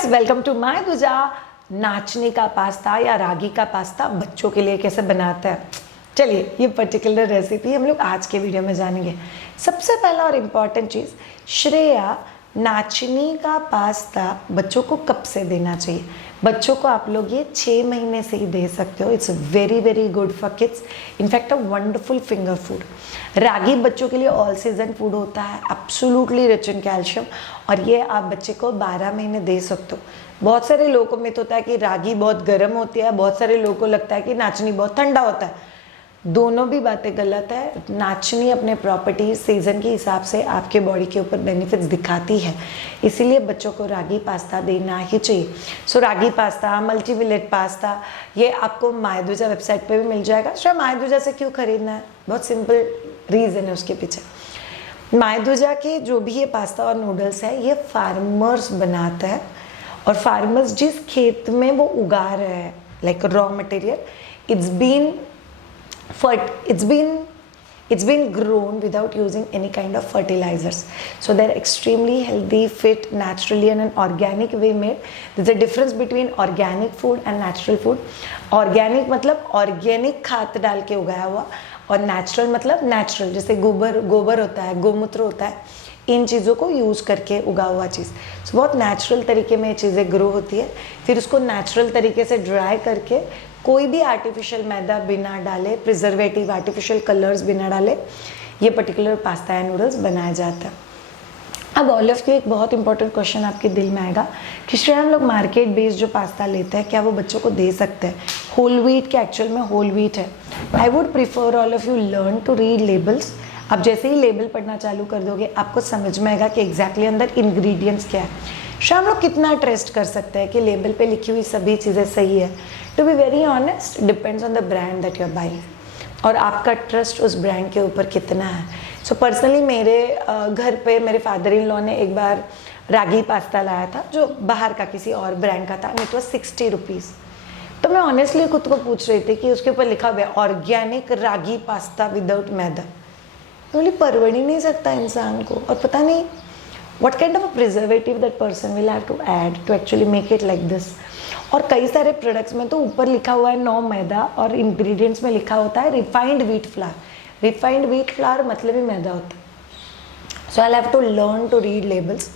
Friends, welcome to my दूजा। नाचनी का पास्ता या रागी का पास्ता बच्चों के लिए कैसे बनाते हैं, चलिए ये पर्टिकुलर रेसिपी हम लोग आज के वीडियो में जानेंगे। सबसे पहला और इम्पॉर्टेंट चीज़, श्रेया नाचनी का पास्ता बच्चों को कब से देना चाहिए? बच्चों को आप लोग ये 6 महीने से ही दे सकते हो। It's very very good for kids, in fact a wonderful finger food. Ragi बच्चों के लिए ऑल सीजन फूड होता है, एब्सोल्युटली रिच इन कैल्शियम, और ये आप बच्चे को 12 महीने दे सकते हो। बहुत सारे लोगों को मिथ होता है कि रागी बहुत गर्म होती है, बहुत सारे लोगों को लगता है कि नाचनी बहुत ठंडा होता है। दोनों भी बातें गलत है। नाचनी अपने प्रॉपर्टीज सीजन के हिसाब से आपके बॉडी के ऊपर बेनिफिट्स दिखाती है, इसीलिए बच्चों को रागी पास्ता देना ही चाहिए। सो रागी पास्ता, मल्टीविलेट पास्ता, ये आपको मायदूजा वेबसाइट पे भी मिल जाएगा। सो मायदूजा से क्यों खरीदना है? बहुत सिंपल रीज़न है उसके पीछे। मायदूजा के जो भी ये पास्ता और नूडल्स है, ये फार्मर्स बनाते हैं, और फार्मर्स जिस खेत में वो उगा रहे हैं, like raw material, it's been grown without using any kind of fertilizers, so they're extremely healthy, fit, naturally and an organic way made. There's a difference between organic food and natural food. Organic मतलब organic खाद डाल के उगाया हुआ, और natural मतलब natural, जैसे गोबर होता है, गोमूत्र होता है, इन चीज़ों को यूज़ करके उगा हुआ चीज़। so, बहुत नेचुरल तरीके में ये चीज़ें ग्रो होती है। फिर उसको नेचुरल तरीके से ड्राई करके, कोई भी आर्टिफिशियल मैदा बिना डाले, प्रिजर्वेटिव, आर्टिफिशियल कलर्स बिना डाले, ये पर्टिकुलर पास्ता या नूडल्स बनाया जाता है। अब ऑल ऑफ यू, एक बहुत इंपॉर्टेंट क्वेश्चन आपके दिल में आएगा कि श्रेया, हम लोग मार्केट बेस्ड जो पास्ता लेते हैं, क्या वो बच्चों को दे सकते हैं? होल व्हीट के एक्चुअल में होल व्हीट है। I would prefer all of you learn to read labels. आप जैसे ही लेबल पढ़ना चालू कर दोगे, आपको समझ में आएगा कि एग्जैक्टली अंदर इंग्रेडिएंट्स क्या है। हम लोग कितना ट्रस्ट कर सकते हैं कि लेबल पे लिखी हुई सभी चीज़ें सही है? To be very honest, depends on the brand that you are buying, और आपका ट्रस्ट उस ब्रांड के ऊपर कितना है। सो पर्सनली मेरे घर पे मेरे फादर इन लॉ ने एक बार रागी पास्ता लाया था, जो बाहर का किसी और ब्रांड का था, इट वॉज 60 रुपीज़। तो मैं ऑनेस्टली खुद को पूछ रही थी कि उसके ऊपर लिखा हुआ है ऑर्गेनिक रागी पास्ता विदाउट मैदा, बोली परवड़ ही नहीं सकता इंसान को। और पता नहीं what kind of a preservative that person will have to add to actually make it like this। और कई सारे प्रोडक्ट्स में तो ऊपर लिखा हुआ है नो मैदा, और इंग्रेडिएंट्स में लिखा होता है refined wheat flour. Refined wheat flour मतलब ही मैदा होता है। So I have to learn to read labels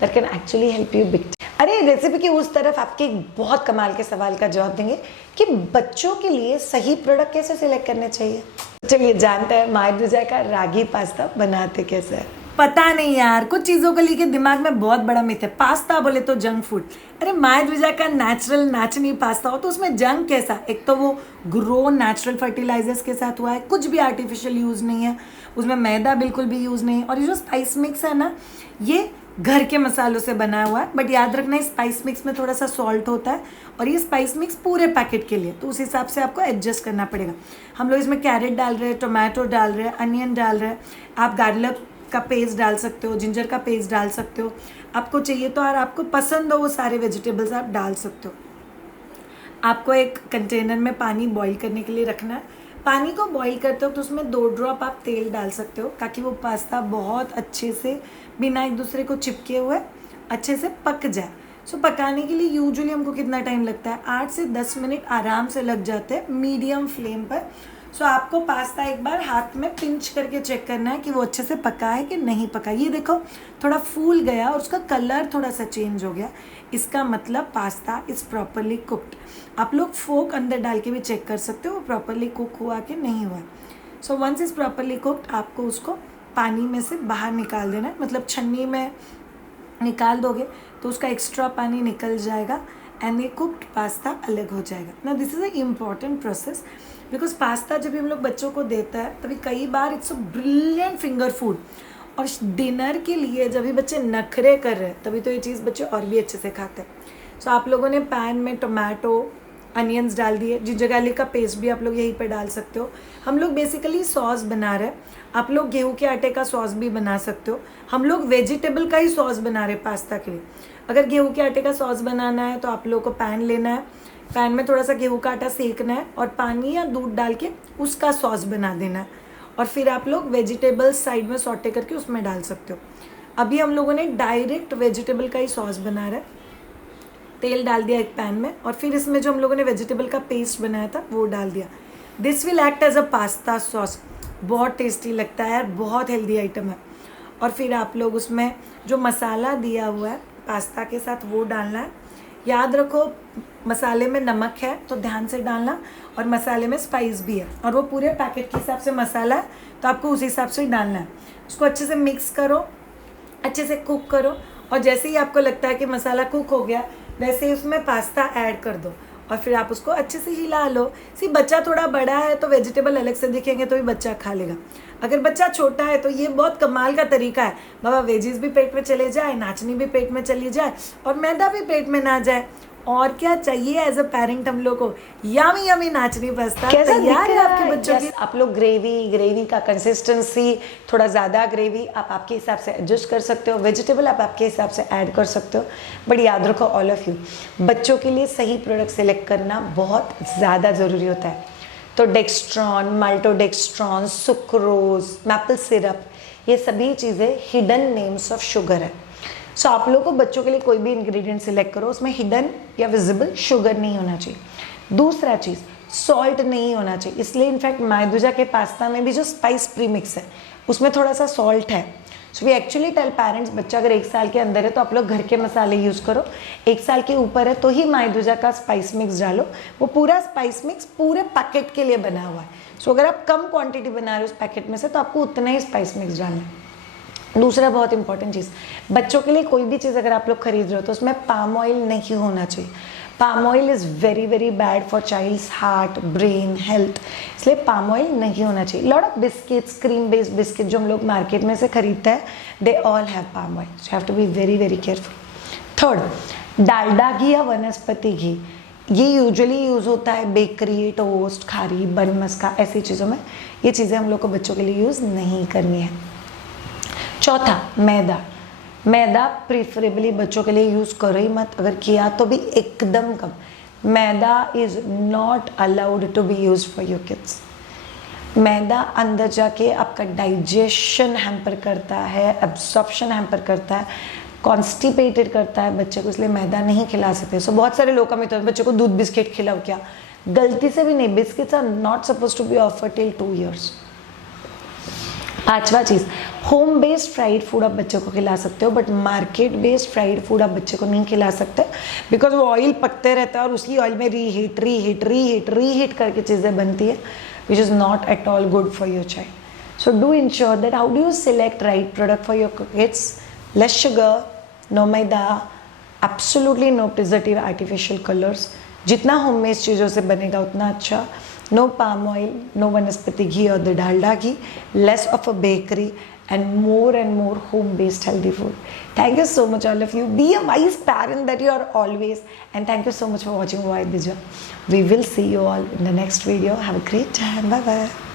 that can actually help you big. अरे रेसिपी की उस तरफ आपके एक बहुत कमाल के सवाल का जवाब देंगे कि बच्चों के लिए सही प्रोडक्ट कैसे सिलेक्ट करने चाहिए। चलिए जानते हैं मायदूजा का रागी पास्ता बनाते कैसे है। पता नहीं यार, कुछ चीज़ों को लेके दिमाग में बहुत बड़ा मिथ है। पास्ता बोले तो जंक फूड। अरे मायदूजा का नेचुरल नाचनी पास्ता हो तो उसमें जंक कैसा? एक तो वो ग्रो नेचुरल फर्टिलाइजर्स के साथ हुआ है, कुछ भी आर्टिफिशियल यूज़ नहीं है, उसमें मैदा बिल्कुल भी यूज़ नहीं है, और ये जो स्पाइस मिक्स है ना, ये घर के मसालों से बना हुआ है। बट याद रखना, इस स्पाइस मिक्स में थोड़ा सा सॉल्ट होता है, और ये स्पाइस मिक्स पूरे पैकेट के लिए, तो उस हिसाब से आपको एडजस्ट करना पड़ेगा। हम लोग इसमें कैरेट डाल रहे हैं, टोमेटो डाल रहे हैं, अनियन डाल रहे हैं, आप गार्लिक का पेस्ट डाल सकते हो, जिंजर का पेस्ट डाल सकते हो, आपको चाहिए तो, और आपको पसंद हो वो सारे वेजिटेबल्स आप डाल सकते हो। आपको एक कंटेनर में पानी बॉईल करने के लिए रखना है। पानी को बॉईल करते हो तो उसमें 2 ड्रॉप आप तेल डाल सकते हो, ताकि वो पास्ता बहुत अच्छे से बिना एक दूसरे को चिपके हुए अच्छे से पक जाए। सो पकाने के लिए यूजुअली हमको कितना टाइम लगता है? 8 से 10 मिनट आराम से लग जाते हैं मीडियम फ्लेम पर। सो आपको पास्ता एक बार हाथ में पिंच करके चेक करना है कि वो अच्छे से पका है कि नहीं पका। ये देखो थोड़ा फूल गया और उसका कलर थोड़ा सा चेंज हो गया, इसका मतलब पास्ता इज़ प्रॉपरली कुक्ड। आप लोग फोक अंदर डाल के भी चेक कर सकते हो वो प्रॉपरली कुक हुआ कि नहीं हुआ। So once is properly cooked, आपको उसको पानी में से बाहर निकाल देना है, मतलब छन्नी में निकाल दोगे तो उसका एक्स्ट्रा पानी निकल जाएगा, एंड ये कुक्ड पास्ता अलग हो जाएगा। ना this is a important process, because pasta जब भी हम लोग बच्चों को देता है तभी कई बार it's a brilliant finger food, और डिनर के लिए जब भी बच्चे नखरे कर रहे हैं तभी तो ये चीज़ बच्चे और भी अच्छे से खाते हैं। सो आप लोगों ने पैन में टोमेटो, अनियंस डाल दिए, जिंजर गार्लिक का पेस्ट भी आप लोग यहीं पे डाल सकते हो। हम लोग बेसिकली सॉस बना रहे हैं, आप लोग गेहूं के आटे का सॉस भी बना सकते हो। हम लोग वेजिटेबल का ही सॉस बना रहे हैं पास्ता के लिए। अगर गेहूं के आटे का सॉस बनाना है तो आप लोग को पैन लेना है, पैन में थोड़ा सा गेहूं का आटा सेकना है, और पानी या दूध डाल के उसका सॉस बना देना है, और फिर आप लोग वेजिटेबल्स साइड में सॉटे करके उसमें डाल सकते हो। अभी हम लोगों ने डायरेक्ट वेजिटेबल का ही सॉस बना रहा है, तेल डाल दिया एक पैन में, और फिर इसमें जो हम लोगों ने वेजिटेबल का पेस्ट बनाया था वो डाल दिया. This will act as a pasta sauce. बहुत टेस्टी लगता है, बहुत हेल्दी आइटम है. और फिर आप लोग उसमें जो मसाला दिया हुआ है पास्ता के साथ वो डालना है. याद रखो मसाले में नमक है तो ध्यान से डालना, और मसाले में स्पाइस भी है, और वो पूरे पैकेट के हिसाब से मसाला है तो आपको उस हिसाब से ही डालना है. उसको अच्छे से मिक्स करो, अच्छे से कुक करो, और जैसे ही आपको लगता है कि मसाला कुक हो गया वैसे ही उसमें पास्ता ऐड कर दो, और फिर आप उसको अच्छे से हिला लो. बच्चा थोड़ा बड़ा है तो वेजिटेबल अलग से दिखेंगे तो भी बच्चा खा लेगा. अगर बच्चा छोटा है तो ये बहुत कमाल का तरीका है. बाबा वेजीज भी पेट में चले जाए, नाचनी भी पेट में चली जाए, और मैदा भी पेट में ना जाए. और क्या चाहिए एज अ पेरेंट हम लोग को. यमी यमी नाचनी पास्ता तैयार है आपके बच्चों की. आप लोग ग्रेवी का कंसिस्टेंसी थोड़ा ज़्यादा ग्रेवी आप आपके हिसाब से एडजस्ट कर सकते हो. वेजिटेबल आप आपके हिसाब से ऐड कर सकते हो. बट याद रखो ऑल ऑफ यू, बच्चों के लिए सही प्रोडक्ट सेलेक्ट करना बहुत ज़्यादा ज़रूरी होता है. तो डेक्स्ट्रॉन, माल्टोडेक्स्ट्रॉन, सुक्रोज, मैपल सिरप, ये सभी चीज़ें हिडन नेम्स ऑफ शुगर है. सो आप लोगों को बच्चों के लिए कोई भी इंग्रेडिएंट सिलेक्ट करो, उसमें हिडन या विजिबल शुगर नहीं होना चाहिए. दूसरा चीज़, सॉल्ट नहीं होना चाहिए. इसलिए इनफैक्ट मायदुजा के पास्ता में भी जो स्पाइस प्रीमिक्स है उसमें थोड़ा सा सॉल्ट है. So we actually tell parents, बच्चा अगर 1 साल के अंदर है तो आप लोग घर के मसाले यूज़ करो. 1 साल के ऊपर है तो ही मायदुजा का स्पाइस मिक्स डालो. वो पूरा स्पाइस मिक्स पूरे पैकेट के लिए बना हुआ है. सो अगर आप कम क्वांटिटी बना रहे हो उस पैकेट में से तो आपको उतना ही स्पाइस मिक्स डालना है. दूसरा बहुत इंपॉर्टेंट चीज़, बच्चों के लिए कोई भी चीज़ अगर आप लोग खरीद रहे हो तो उसमें पाम ऑयल नहीं होना चाहिए. Palm oil is very very bad for child's heart, brain health. इसलिए पाम ऑयल नहीं होना चाहिए. Lot of biscuits, cream based biscuit जो हम लोग मार्केट में से खरीदते हैं, they all have palm oil. So have to be very very careful. Third, Dalda घी या वनस्पति घी, ये यूजुअली यूज़ होता है बेकरी, टोस्ट, खारी, बन मस्का, ऐसी चीज़ों में. ये चीज़ें हम लोग को बच्चों के लिए यूज़ नहीं करनी है. चौथा, मैदा प्रीफरेबली बच्चों के लिए यूज़ करो ही मत. अगर किया तो भी एकदम कम. मैदा is not allowed to be use for your kids. मैदा अंदर जाके आपका डाइजेशन हैम्पर करता है, एब्जॉर्प्शन हैम्पर करता है, कॉन्स्टिपेटेड करता है बच्चे को. इसलिए मैदा नहीं खिला सकते. सो बहुत सारे लोग का मित्र बच्चे को दूध बिस्किट खिलाओ. क्या, गलती से भी नहीं. Biscuits are not suppose to be offer till 2 years. पांचवा चीज़, होम बेस्ड फ्राइड फूड आप बच्चों को खिला सकते हो, but market based fried food आप बच्चे को नहीं खिला सकते, बिकॉज वो ऑयल पकते रहता है और उसी ऑयल में रीहीट करके चीज़ें बनती है, which is not at all good for your child. So do ensure that how do you select right product for your kids. Less sugar, no maida, absolutely no preservative, artificial colours. जितना homemade चीज़ों से बनेगा उतना अच्छा. No palm oil, no vanaspati ghee or the dalda ghee, less of a bakery, and more home-based healthy food. Thank you so much all of you. Be a wise parent that you are always, and thank you so much for watching Why Bija. We will see you all in the next video. Have a great time. Bye bye.